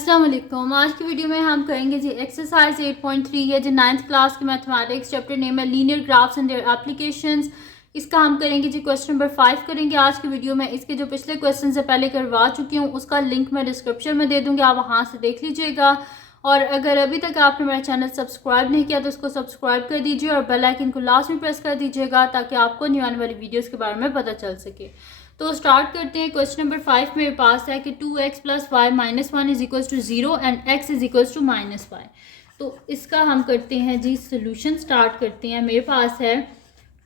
अस्सलाम वालेकुम। आज की वीडियो में हम करेंगे जी एक्सरसाइज 8.3 है जो 9th क्लास के मैथमेटिक्स चैप्टर नेम है linear graphs and their applications. इसका हम करेंगे जी क्वेश्चन नंबर 5 करेंगे आज की वीडियो में। इसके जो पिछले क्वेश्चन से पहले करवा चुकी हूँ उसका लिंक मैं डिस्क्रिप्शन में दे दूँगी, आप वहाँ से देख लीजिएगा। और अगर अभी तक आपने मेरा चैनल सब्सक्राइब नहीं किया तो उसको सब्सक्राइब कर दीजिए और बेल आइकन को लास्ट में प्रेस कर दीजिएगा ताकि आपको न्यू आने वाली वीडियोस के बारे में पता चल सके। तो स्टार्ट करते हैं। क्वेश्चन नंबर 5 मेरे पास है कि 2x plus y minus 1 is equals to 0 and x is equals to minus y. तो इसका हम करते हैं जी सोल्यूशन स्टार्ट करते हैं। मेरे पास है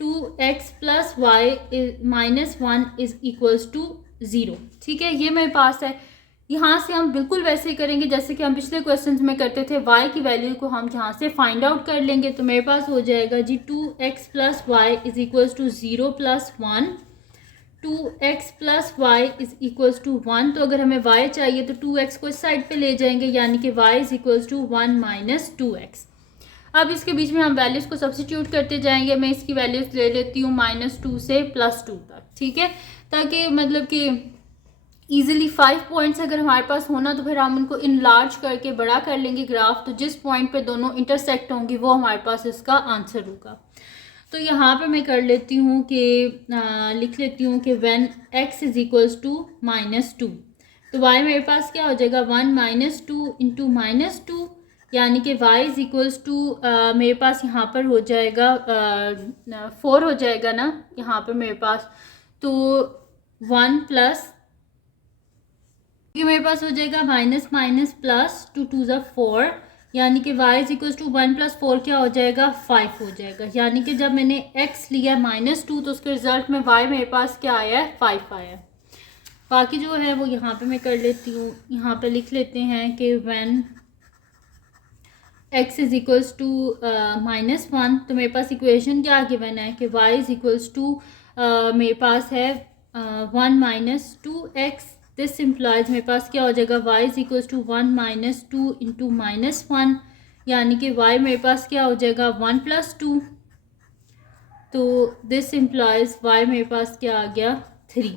2x plus y minus 1 is equals to 0। ठीक है, ये मेरे पास है। यहाँ से हम बिल्कुल वैसे ही करेंगे जैसे कि हम पिछले क्वेश्चन में करते थे। y की वैल्यू को हम यहाँ से फाइंड आउट कर लेंगे। तो मेरे पास हो जाएगा जी 2x प्लस वाई is equals to 0 plus 1, 2x plus वाई इज इक्वल्स टू 1। तो अगर हमें y चाहिए तो 2x को इस साइड पे ले जाएंगे, यानी कि y is equals to 1 minus 2x। अब इसके बीच में हम वैल्यूज़ को सब्स्टिट्यूट करते जाएंगे। मैं इसकी वैल्यूज़ ले लेती हूँ -2 से +2 तक, ठीक है, ताकि मतलब कि ईजिली 5 पॉइंट्स अगर हमारे पास होना तो फिर हम उनको इनलार्ज करके बड़ा कर लेंगे ग्राफ। तो जिस पॉइंट पे दोनों इंटरसेक्ट होंगी वो हमारे पास इसका आंसर होगा। तो यहाँ पे मैं कर लेती हूँ कि लिख लेती हूँ कि when x is equals to -2, तो y मेरे पास क्या हो जाएगा 1 माइनस 2 इंटू -2, यानी कि y इज इक्वल्स टू मेरे पास यहाँ पर हो जाएगा 4 हो जाएगा ना यहाँ पर मेरे पास। तो 1 प्लस ये मेरे पास हो जाएगा माइनस माइनस प्लस 2 2 ज़ा 4, यानी कि y is equals to 1 plus 4 क्या हो जाएगा 5 हो जाएगा। यानी कि जब मैंने x लिया -2 तो उसके रिजल्ट में y मेरे पास क्या आया है 5 आया है। बाकी जो है वो यहाँ पे मैं कर लेती हूँ। यहाँ पे लिख लेते हैं कि when x is equals to -1, तो मेरे पास इक्वेशन क्या गिवन है कि y इज इक्वल्स टू मेरे पास है 1 माइनस 2x। दिस इम्प्लाइज मेरे पास क्या हो जाएगा y is equals to 1 minus 2 into -1, यानी कि y मेरे पास क्या हो जाएगा 1 प्लस 2। तो दिस इम्प्लाइज y मेरे पास क्या आ गया 3,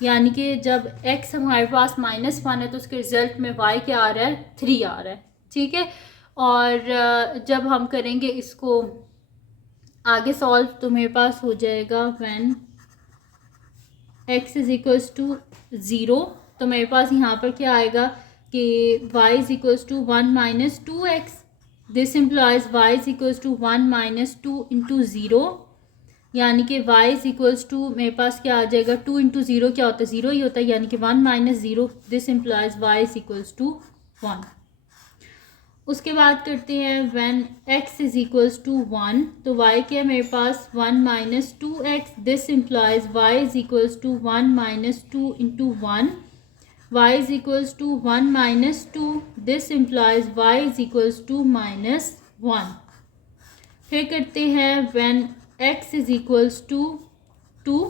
यानी कि जब x हमारे पास -1 है तो उसके रिजल्ट में y क्या आ रहा है 3 आ रहा है, ठीक है। और जब हम करेंगे इसको आगे सॉल्व तो मेरे पास हो जाएगा when x is equals to 0, तो मेरे पास यहाँ पर क्या आएगा कि y is equals to 1 minus 2x। This implies y is equals to 1 minus 2 into 0, यानी कि y इज इक्वल्स टू मेरे पास क्या आ जाएगा 2 इंटू 0 क्या होता है 0 ही होता है, यानी कि 1 minus 0। This implies y is equals to 1। उसके बाद करते हैं when x is equals to 1, तो y क्या है मेरे पास 1 minus 2x। This implies y is equals to 1 minus 2 into 1, y is equals to 1 minus 2। This implies y is equals to -1। फिर करते हैं when x is equals to 2,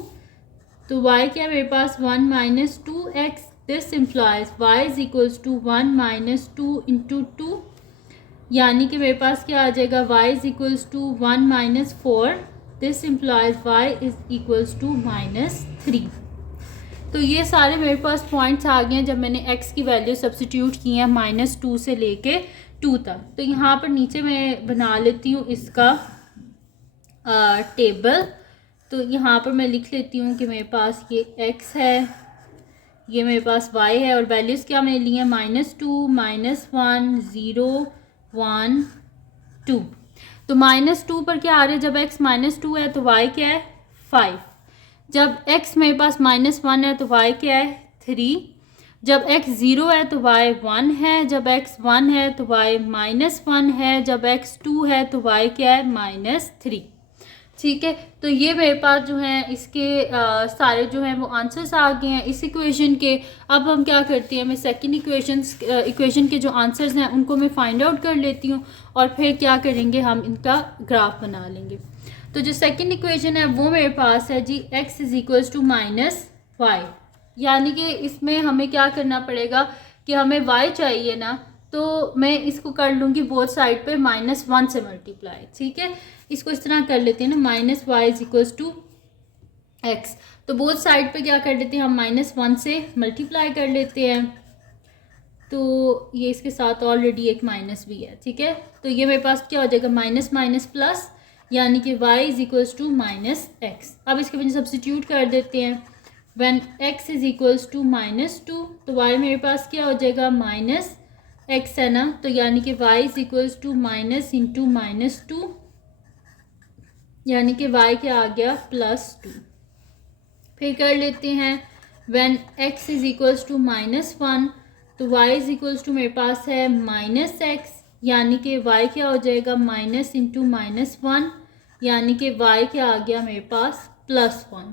तो y क्या है मेरे पास 1 minus 2x। This implies y is equals to 1 minus 2 into 2, यानी कि मेरे पास क्या आ जाएगा y is equals to 1 minus 4। This implies y is equals to -3। तो ये सारे मेरे पास पॉइंट्स आ गए हैं जब मैंने x की वैल्यू सब्स्टिट्यूट की है -2 से लेके 2 तक। तो यहाँ पर नीचे मैं बना लेती हूँ इसका टेबल। तो यहाँ पर मैं लिख लेती हूँ कि मेरे पास ये x है, ये मेरे पास y है, और वैल्यूज़ क्या मैंने ली है -2 -1 0 1 2। तो -2 पर क्या आ रहा है जब x -2 है तो y क्या है 5। जब x मेरे पास -1 है तो y क्या है 3। जब x 0 है तो y 1 है। जब x 1 है तो y -1 है। जब x 2 है तो y क्या है -3, ठीक है। तो ये मेरे पास जो है इसके सारे जो हैं वो आंसर्स आ गए हैं इस इक्वेशन के। अब हम क्या करते हैं, मैं सेकंड इक्वेशन के जो आंसर्स हैं उनको मैं फाइंड आउट कर लेती हूँ और फिर क्या करेंगे हम इनका ग्राफ बना लेंगे। तो जो सेकंड इक्वेशन है वो मेरे पास है जी x is equals to -y, यानी कि इसमें हमें क्या करना पड़ेगा कि हमें y चाहिए ना, तो मैं इसको कर लूँगी बोथ साइड पे -1 से मल्टीप्लाई, ठीक है। इसको इस तरह कर लेते हैं ना -y is equals to x। तो बोथ साइड पे क्या कर लेते हैं हम -1 से मल्टीप्लाई कर लेते हैं। तो ये इसके साथ ऑलरेडी एक माइनस भी है, ठीक है। तो ये मेरे पास क्या हो जाएगा, माइनस माइनस प्लस, यानी कि y is equals to minus x. अब इसके वजह सब्सटीट्यूट कर देते हैं। When x is equals to -2 तो y मेरे पास क्या हो जाएगा, माइनस एक्स है ना, तो यानी कि y is equals to minus into -2, यानी कि y क्या आ गया, +2। फिर कर लेते हैं when x is equals to -1 तो y इज इक्वल्स टू मेरे पास है -x, यानी कि y क्या हो जाएगा, माइनस इंटू -1, यानी कि y क्या आ गया मेरे पास, +1।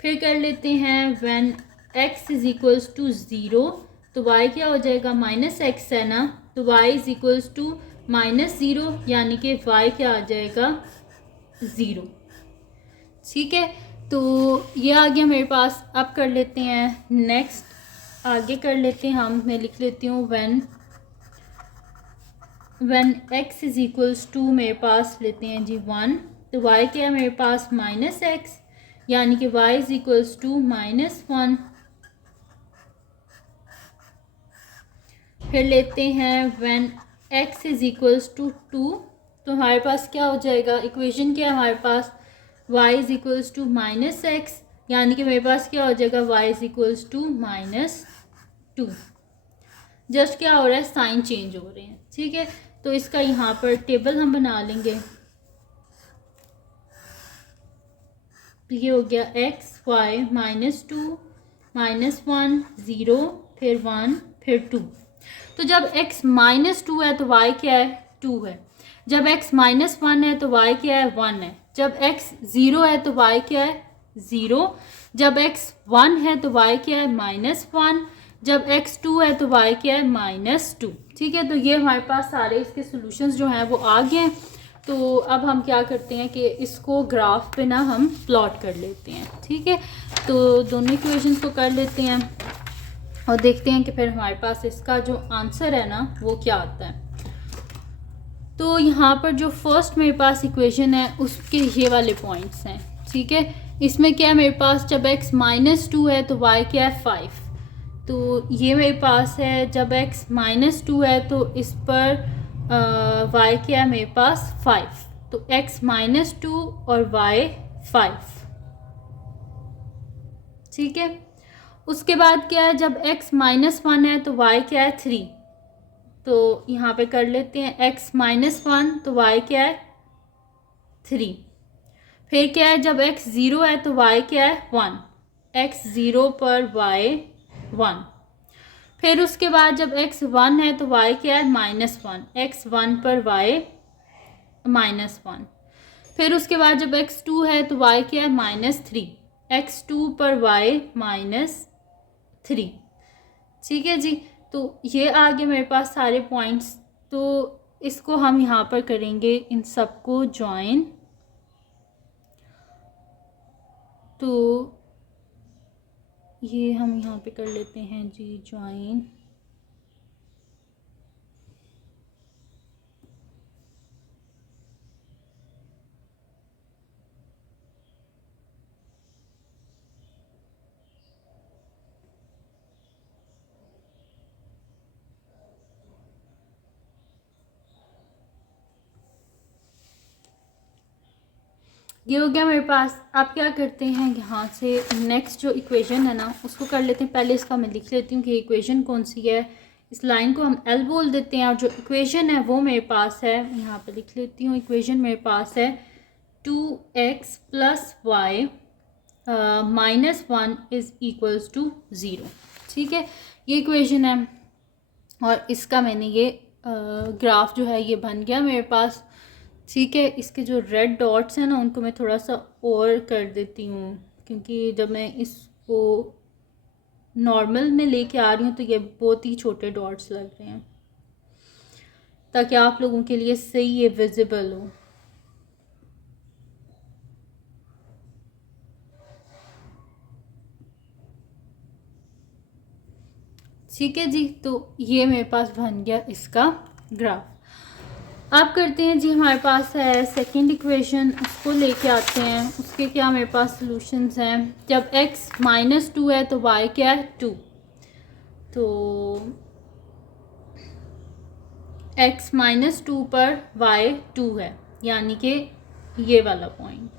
फिर कर लेते हैं when x is equals to 0 तो y क्या हो जाएगा, -x है ना, तो y इज इक्वल्स टू -0, यानी कि y क्या आ जाएगा, 0। ठीक है, तो ये आ गया मेरे पास। अब कर लेते हैं नेक्स्ट, आगे कर लेते हैं हम, मैं लिख लेती हूँ when x is equals to मेरे पास लेते हैं जी 1 तो y क्या है मेरे पास, -x, यानी कि y इज इक्वल्स टू -1। फिर लेते हैं when x is equals to 2 तो हमारे पास क्या हो जाएगा, इक्वेशन क्या है हमारे पास, y is equals to -x, यानी कि मेरे पास क्या हो जाएगा, y is equals to -2। Just क्या हो रहा है, साइन चेंज हो रहे हैं, ठीक है। तो इसका यहाँ पर टेबल हम बना लेंगे। ये हो गया x y -2 -1 0 फिर 1 फिर 2। तो जब x -2 है तो y क्या है, 2 है। जब x -1 है तो y क्या है, 1 है। जब x 0 है तो y क्या है, 0। जब x 1 है तो y क्या है, -1। जब x 2 है तो y क्या है, -2। ठीक है, तो ये हमारे पास सारे इसके सॉल्यूशंस जो हैं वो आ गए हैं। तो अब हम क्या करते हैं कि इसको ग्राफ पे ना हम प्लॉट कर लेते हैं, ठीक है। तो दोनों इक्वेशंस को कर लेते हैं और देखते हैं कि फिर हमारे पास इसका जो आंसर है ना वो क्या आता है। तो यहाँ पर जो फर्स्ट मेरे पास इक्वेशन है उसके ये वाले पॉइंट्स हैं, ठीक है। इसमें क्या है मेरे पास, जब x -2 है तो y क्या है, 5। तो ये मेरे पास है जब x -2 है तो इस पर y क्या है मेरे पास, 5। तो x -2 और y 5, ठीक है। उसके बाद क्या है, जब x -1 है तो y क्या है, 3। तो यहाँ पे कर लेते हैं x -1 तो y क्या है, 3। फिर क्या है, जब x 0 है तो y क्या है, 1। x 0 पर y 1। फिर उसके बाद जब x 1 है तो y क्या है, -1। x 1 पर y -1। फिर उसके बाद जब x 2 है तो y क्या है, -3। x 2 पर y -3। ठीक है जी, तो ये आ गए मेरे पास सारे पॉइंट्स। तो इसको हम यहाँ पर करेंगे इन सबको ज्वाइन। तो ये हम यहाँ पे कर लेते हैं जी ज्वाइन। ये हो गया मेरे पास। आप क्या करते हैं, यहाँ से नेक्स्ट जो इक्वेशन है ना उसको कर लेते हैं। पहले इसका मैं लिख लेती हूँ कि इक्वेशन कौन सी है। इस लाइन को हम L बोल देते हैं और जो इक्वेशन है वो मेरे पास है, यहाँ पे लिख लेती हूँ। इक्वेशन मेरे पास है 2x + y -1 is equals to 0। ठीक है, ये इक्वेशन है और इसका मैंने ये ग्राफ जो है ये बन गया मेरे पास। ठीक है, इसके जो रेड डॉट्स हैं ना उनको मैं थोड़ा सा और कर देती हूँ, क्योंकि जब मैं इसको नॉर्मल में लेके आ रही हूँ तो ये बहुत ही छोटे डॉट्स लग रहे हैं, ताकि आप लोगों के लिए सही ये विजिबल हो। ठीक है जी, तो ये मेरे पास बन गया इसका ग्राफ। अब करते हैं जी, हमारे पास है सेकंड इक्वेशन, उसको लेके आते हैं। उसके क्या मेरे पास सॉल्यूशंस हैं। जब x -2 है तो y क्या है, 2। तो x माइनस 2 पर y 2 है, यानी कि ये वाला पॉइंट।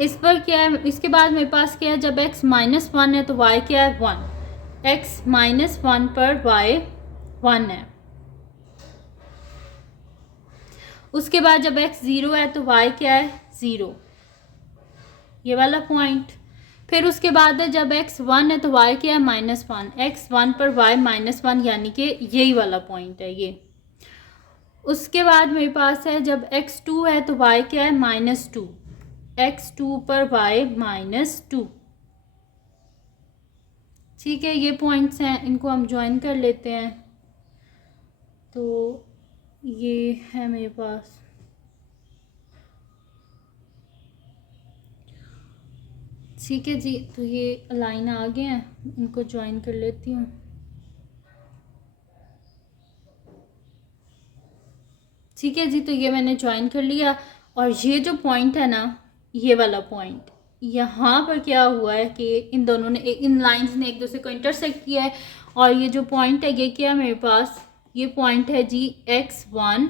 इस पर क्या है, इसके बाद मेरे पास क्या है, जब x माइनस 1 है तो y क्या है 1, x माइनस 1 पर y 1 है। उसके बाद जब x 0 है तो y क्या है 0, ये वाला पॉइंट। फिर उसके बाद है जब x 1 है तो y क्या है -1, x 1 पर y -1, यानी कि यही वाला पॉइंट है ये। उसके बाद मेरे पास है जब x 2 है तो y क्या है -2, x 2 पर y -2। ठीक है, ये पॉइंट्स हैं, इनको हम ज्वाइन कर लेते हैं। तो ये है मेरे पास, ठीक है जी। तो ये लाइन आ गए हैं, इनको ज्वाइन कर लेती हूँ। ठीक है जी, तो ये मैंने ज्वाइन कर लिया। और ये जो पॉइंट है ना, ये वाला पॉइंट, यहाँ पर क्या हुआ है कि इन दोनों ने, इन लाइंस ने एक दूसरे को इंटरसेक्ट किया है। और ये जो पॉइंट है ये क्या है मेरे पास, ये पॉइंट है जी x1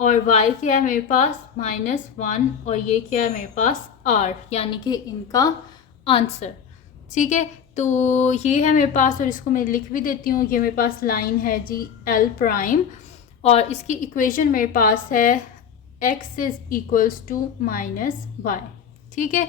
और y क्या है मेरे पास -1, और ये क्या है मेरे पास r, यानी कि इनका आंसर। ठीक है, तो ये है मेरे पास, और इसको मैं लिख भी देती हूँ। ये मेरे पास लाइन है जी L प्राइम, और इसकी इक्वेशन मेरे पास है x is equals to -y। ठीक है,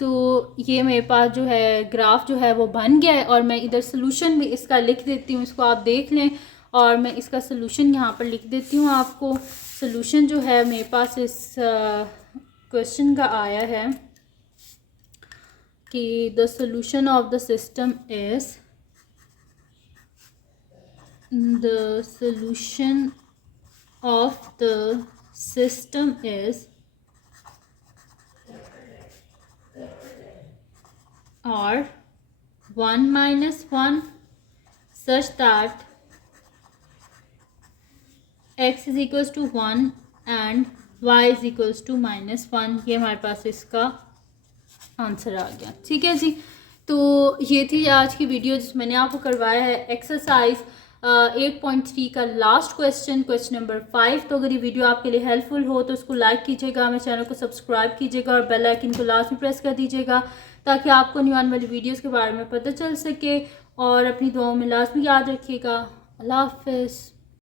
तो ये मेरे पास जो है ग्राफ जो है वो बन गया है, और मैं इधर सोल्यूशन भी इसका लिख देती हूँ, इसको आप देख लें। और मैं इसका सोल्यूशन यहाँ पर लिख देती हूँ आपको। सोल्यूशन जो है मेरे पास इस क्वेश्चन का आया है कि the solution of the system is, the solution of the system is R1 minus 1 such that x is equals to 1 and y is equals to -1। ये हमारे पास इसका आंसर आ गया। ठीक है जी, तो ये थी आज की वीडियो जिसमें मैंने आपको करवाया है एक्सरसाइज 8.3 का लास्ट क्वेश्चन, क्वेश्चन नंबर 5। तो अगर ये वीडियो आपके लिए हेल्पफुल हो तो उसको लाइक कीजिएगा, मेरे चैनल को सब्सक्राइब कीजिएगा और बेल आइकन को लास्ट में प्रेस कर दीजिएगा ताकि आपको न्यू आने वाली वीडियोस के बारे में पता चल सके। और अपनी दुआओं में लाजमी याद रखिएगा। अल्लाह हाफिज़।